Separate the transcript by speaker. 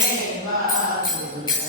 Speaker 1: は